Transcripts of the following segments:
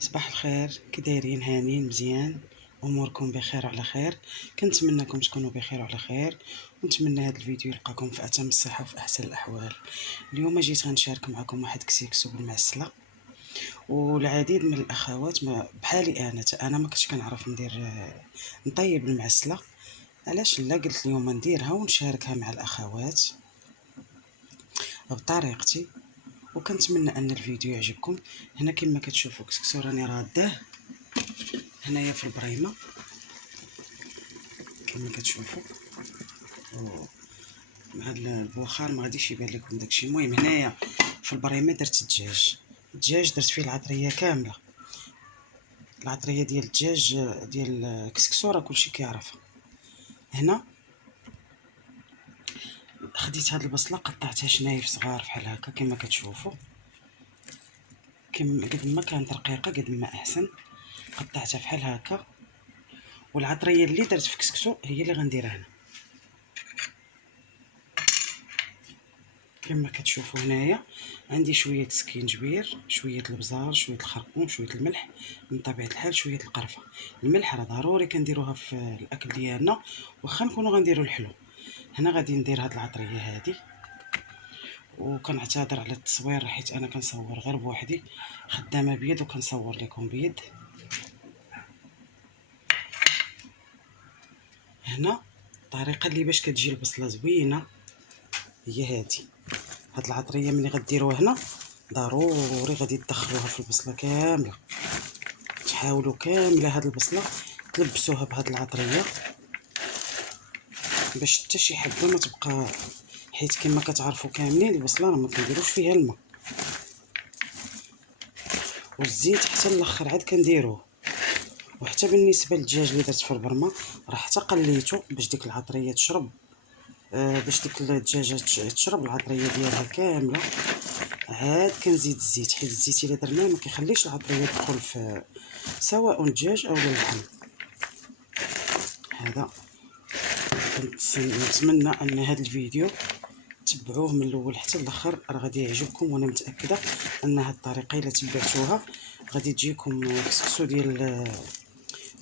صباح الخير، كي دايرين؟ هانيين مزيان؟ اموركم بخير وعلى خير؟ كنتمنىكم تكونوا بخير وعلى خير، ونتمنى هذا الفيديو يلقاكم في اتم الصحه وفي احسن الاحوال. اليوم جيت غنشارك معكم واحد كسكسو بالمعسله، والعديد من الاخوات بحالي انا ما كنتش كنعرف ندير نطيب المعسله. علاش لا؟ قلت اليوم نديرها ونشاركها مع الاخوات بطريقتي، وكنتمنى ان الفيديو يعجبكم. هنا كما كتشوفوا كسكسو راني راداه هنايا في البريمه كما كتشوفوا، مع البخار ما غاديش يبان لكم داكشي. المهم هنايا في البريمه درت الدجاج درت فيه العطريه كامله، العطريه ديال الدجاج ديال الكسكسو راه كلشي كيعرفها. هنا خديت هاد البصله قطعتها شنايف صغار بحال هكا كما كتشوفوا، قد ما كانت رقيقه قد ما احسن. قطعتها بحال هكا، والعطريه اللي درت في الكسكسو هي اللي غنديرها هنا كما كتشوفوا. هنايا عندي شويه سكينجبير، شويه البزار، شويه الخرقوم، شويه الملح، من طبيعه الحال شويه القرفه. الملح راه ضروري كنديروها في الاكل ديالنا واخا نكونوا غنديروا الحلو. هنا غادي ندير هاد العطريه هادي، وكنعتذر على التصوير حيت انا كنصور غير بوحدي، خدامه بيد وكنصور لكم بيد. هنا الطريقه اللي باش كتجي البصله زوينه هي هادي. هاد العطريه ملي غديروها هنا ضروري غادي تدخلوها في البصله كامله، تحاولوا كامله هاد البصله تلبسوها بهاد العطريه باش حتى شي حبه ما تبقى، حيت كما كتعرفوا كاملين البصله راه ما كنديروش فيها الماء، والزيت حتى الاخر عاد كنديروه. وحتى بالنسبه للدجاج اللي درت في البرمه راه حتى قليته باش ديك العطريه تشرب، باش ديك الدجاجه تشرب العطريه ديالها كامله. عاد كنزيد الزيت، حيت الزيت الا درناه ما كيخليش العطريه تدخل في سواء الدجاج او اللحم. هذا نتمنى ان هذا الفيديو تبعوه من الاول حتى الاخر، راه غادي يعجبكم، وانا متاكده ان هذه الطريقه الا تبعتوها غادي تجيكم كسكسو ديال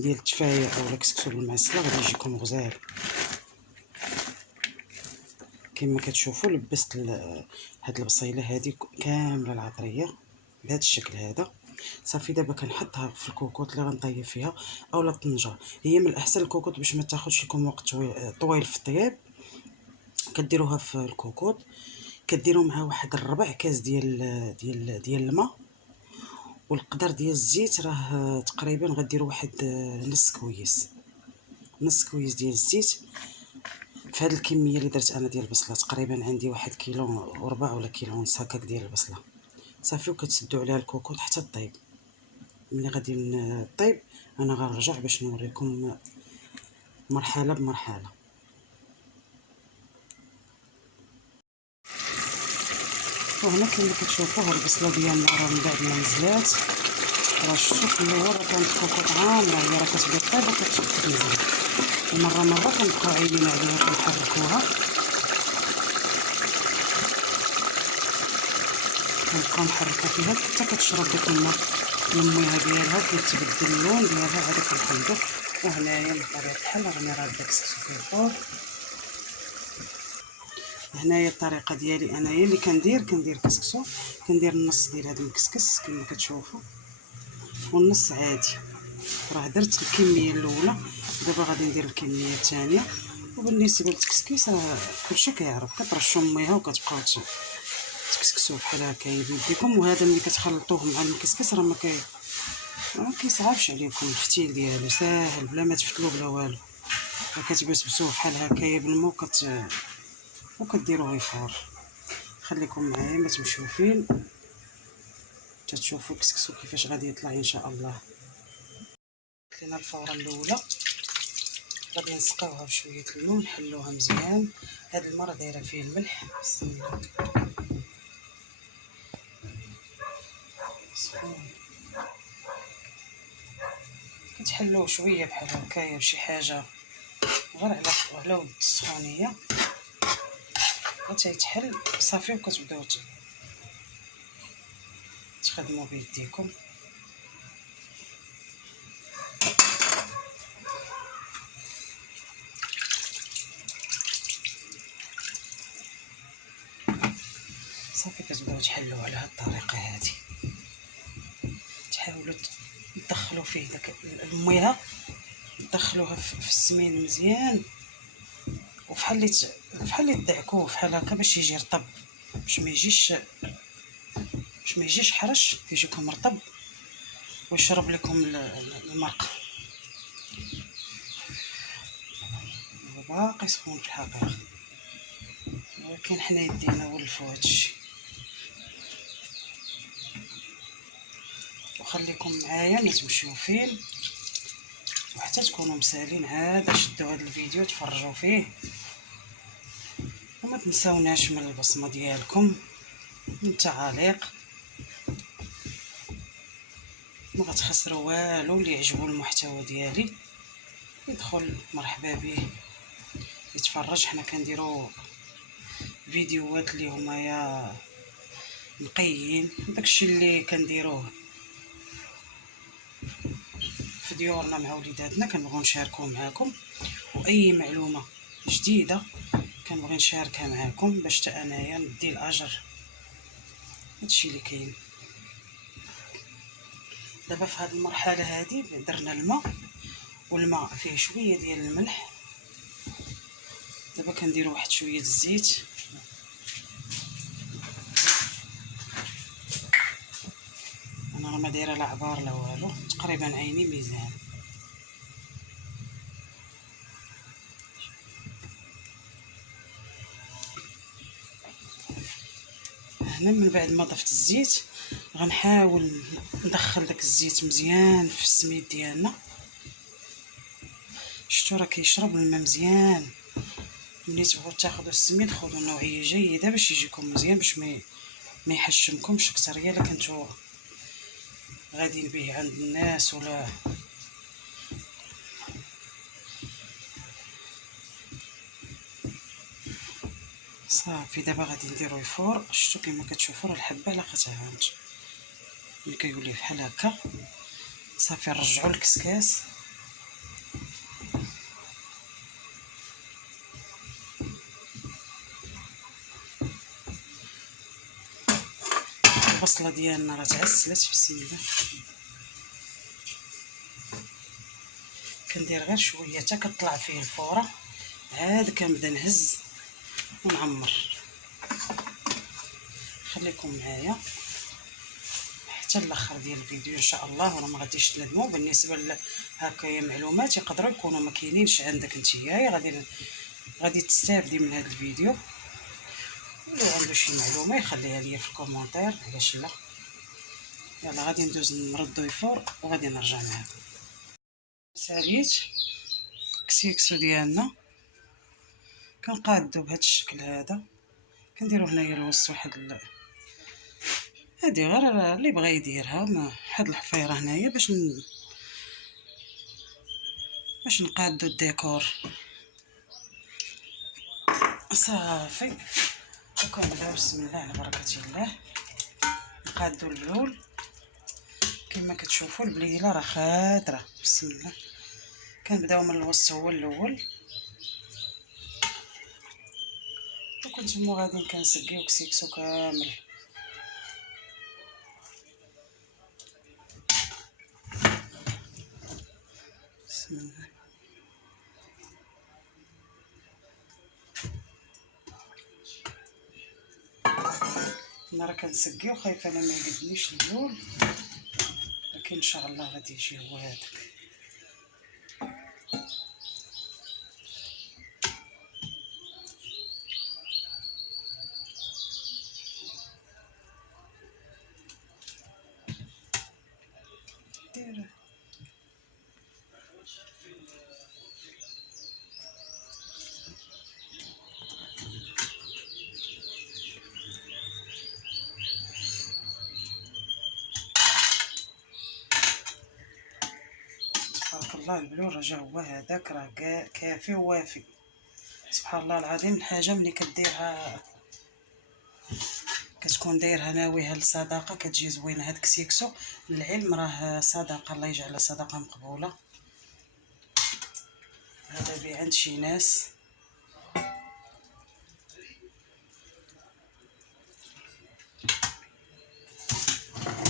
التفايح اولا كسكسو بالمعسله، غادي يجيكم غزال. كما كتشوفوا لبست هاد البصيله هادي كامله العطريه بهذا الشكل هذا. صافي دابا كنحطها في الكوكوط اللي غنطيب فيها اولا الطنجره. هي من الاحسن الكوكوط باش ما تاخذش لكم وقت طويل في الطياب. كديروها في الكوكوط، كديروا معها واحد الربع كاس ديال الماء، والقدر ديال الزيت راه تقريبا غديروا واحد نص كويس ديال الزيت. في هذه الكميه اللي درت انا ديال البصله تقريبا عندي 1 كيلو وربع ولا كيلو ونص هكاك ديال البصله. صافي وكتسدوا عليها الكوكوط حتى طيب. ملي غادي نطيب انا غنرجع باش نوريكم مرحله بمرحله. وهنا كما كتشوفوا هاد البصله ديالنا راه من بعد ما نزلات، راه شفتوا في الاول راه كانت الكوكوط عامره، هي راه كتبدا طيب وكتنزل. مره كنبقاو عايدين عليها كنحركوها، كنبقاو نحركو فيها حتى كتشرب داك الماء الميها ديالها وكيتبدل اللون ديالها عاد كنحمضو. وهنايا بطبيعه الحال راني راده كسكسو في الفور. هنايا الطريقه ديالي انايا اللي كندير كسكسو، كندير النص ديال هذا المكسكس كما كتشوفوا والنص عادي. راه درت الكميه الاولى، دابا غادي ندير الكميه الثانيه. وبالنسبه للتكسكيس راه كلشي كيعرف، كترشوا ميها وكتبقاو تكسكسوه بحال هكا بيديكم. وهذا ملي كتخلطوه مع المكسكس راه ما كيصعبش عليكم، الفتيل ديالو ساهل بلا ما تفتلو بلا والو، كتبسبسوه بحال هكايا بالماء وكديروه يفور. خليكم معايا ما تمشيو فين تتشوفوا الكسكسو كيفاش غادي يطلع ان شاء الله. كاينه الفوره الاولى غادي نسقيوها بشويه الماء ونحلوها مزيان. هاد الماء راه دايره فيه الملح، بسم الله سخون. كتحلوه شويه بحال هكايا بشي حاجه غير على ود السخونيه حتى يتحل صافي، وكتبداو تخدموا بيديكم. تقعدوا تحلوا على هاد الطريقه هذه. تحاولوا تدخلوا فيه داك المياه، تدخلوها في السمين مزيان، وفحال اللي تدعكوه فحال هكا باش يجي رطب، باش ما يجيش حرش، يجيكم رطب ويشرب لكم المرقه. باقي سخون في الحقيقه، ولكن حنا يدينا ولفوا هادشي. وخليكم معايا ما تمشيو فين، وحتى تكونوا مسالين عاد شدوا هذا الفيديو تفرجوا فيه. وما تنساوناش من البصمه ديالكم، من التعاليق، ما غتخسروا والو. اللي يعجبو المحتوى ديالي يدخل مرحبا به يتفرج. حنا كنديروا فيديوهات اللي هما يا نقيين، داكشي اللي كنديروه في ديورنا مع وليداتنا كنبغيو نشاركوه معاكم. واي معلومه جديده كنبغي نشاركها معاكم باش حتى انايا ندي الاجر. هادشي اللي كاين دابا. في هذه المرحله هذه درنا الماء، والماء فيه شويه ديال الملح. دابا كنديروا واحد شويه الزيت، انا راه ما دايره لا عبار لا والو، تقريبا عيني ميزان. هنا من بعد ما ضفت الزيت غنحاول ندخل داك الزيت مزيان في السميد ديالنا. شفتوا راه كيشرب الماء مزيان. ملي تبغوا تاخذوا السميد خذوا نوعيه جيده باش يجيكم مزيان، باش ما يحشمكمش اكثر. الا كنتو غاديين به عند الناس ولا صافي. دابا غادي نديرو الفور. شفتوا كما كتشوفوا راه الحبه لاقاتها هانت ملي كيولي بحال هكا. صافي نرجعوا الكسكاس. البصله ديالنا راه تعسلت. بسم الله. كندير غير شويه حتى كطلع فيه الفوره، عاد كنبدا نهز ونعمر. خليكم معايا حتى الاخر ديال الفيديو ان شاء الله، وراه ما غاديش تندموا. بالنسبه هكايا معلومات يقدروا يكونوا ما كاينينش عندك نتيا، غادي تستافدي من هذا الفيديو. اللي عنده شي معلومه يخليها ليا في الكومونتير، علاش لا. يلا غادي ندوز نردو الفور وغادي نرجع معاكم. ساليت الكسيكسو ديالنا كنقادو بهذا الشكل هذا. كنديرو هنايا الوسط واحد هادي غير اللي بغى يديرها واحد الحفيره هنايا باش نقادو الديكور. صافي وكنبداو بسم الله على بركه الله نقادو البلول. كما كتشوفوا البليله راه خادره. بسم الله. كنبداو من الوسط هو الاول، وكنتمو غاديين كنسقيو كسيكسو كامل. بسم الله. انا راه كنسقيو خايفه انا ما يقدنيش البلول، لكن ان شاء الله غادي يجي هو هذاك. دير تبارك الله. البلول راه هو هذاك، راه كافي ووافي. سبحان الله العظيم. الحاجه ملي كديرها كتكون دايرها ناويها للصدقه كتجي زوينه. هاد كسيكسو العلم راه صدقه، الله يجعلها صدقه مقبوله. هذا بي عند شي ناس.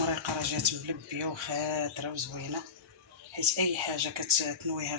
المريقه راه جات ملبيه وخاتره وزوينه، حيت اي حاجه كتنويها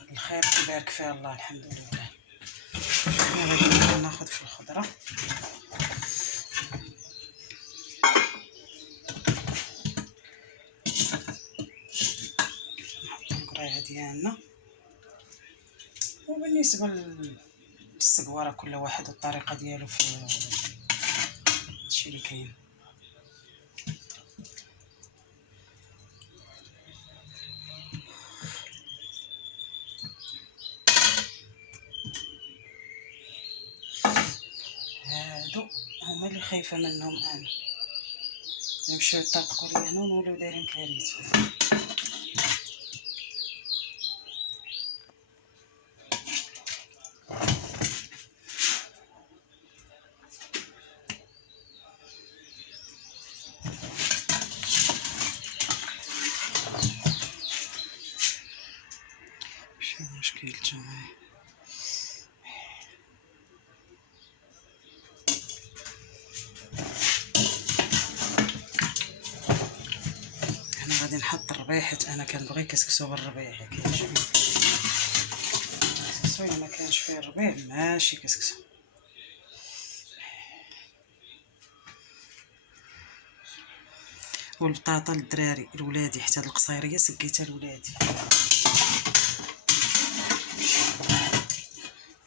الخير كيبارك فيها الله الحمد لله. انا غادي ناخذ في الخضره، نحط القريعه ديالنا. وبالنسبه للسقواره كل واحد والطريقه ديالو في هادشي اللي كاين. هادو هما اللي خايفه منهم انا، يمشيو يطرطقوا لي هنا ونوليو دايرين كارثه. ماشي مشكلته. هنا غادي نحط الربيع حيت انا كنبغي كسكسو بالربيع، كيعجبني كسكسو الا ما كانش فيه الربيع ماشي كسكسو. والبطاطا للدراري لولادي، حتى القصيريه سقيتها لولادي.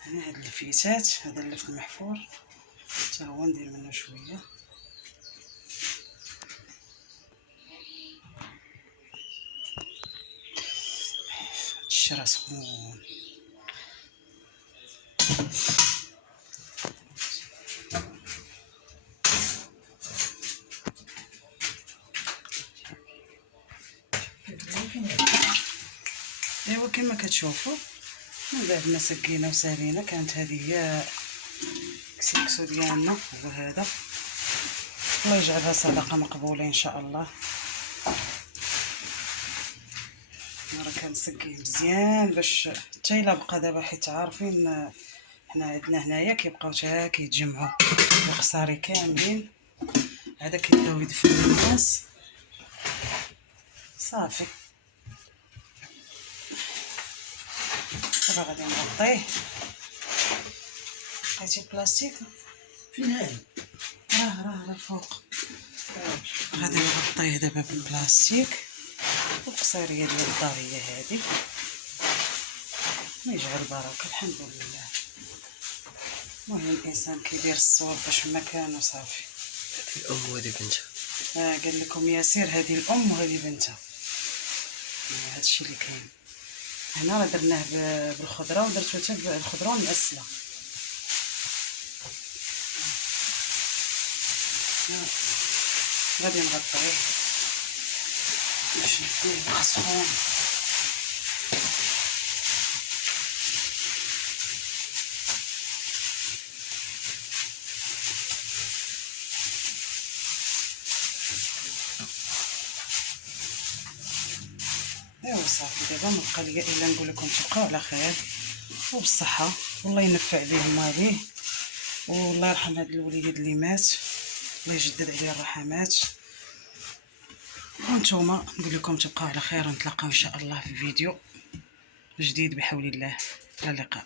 هنا هاد اللفيتات، هذا اللف المحفور حتى هو ندير منه شويه. الشرا سخون. ايوا كما كتشوفوا من بعد ما سقينا وسالينا كانت هذه هي الكسكسو ديالنا. هو هذا، الله يجعلها صدقه مقبوله ان شاء الله. راه كنسقيه مزيان باش حتى الا بقى دابا، حيت عارفين حنا عندنا هنايا كيبقاو حتى كيتجمعوا القصاري كاملين، هذا كيبداو يدفنوا الناس صافي. دابا غادي نغطيه. لقيتي البلاستيك فين هاي؟ راه الفوق. غادي نغطيه دابا بالبلاستيك. والقصيريه ديال الدار هي هذه، ما يجعل البركه الحمد لله. المهم الانسان كيدير الصواب باش مكانه صافي. هذه الام وهذه بنتها. قال لكم ياسير هذه الام وهذه بنتها. هذا الشيء اللي كاين هنا. راه درناه بالخضره ودرتو حتى بالخضره المأسله. غادي نغطيه باش نديه سخون. ايوا صافي. دابا ما بقى ليا الا نقول لكم تبقاو على خير وبالصحه، والله ينفع بهم وبيه، والله يرحم هذا الوليد اللي مات، الله يجدد عليه الرحمات. وانتوما نقول لكم تبقاو على خير، ونتلاقاو ان شاء الله في فيديو جديد بحول الله. الى اللقاء.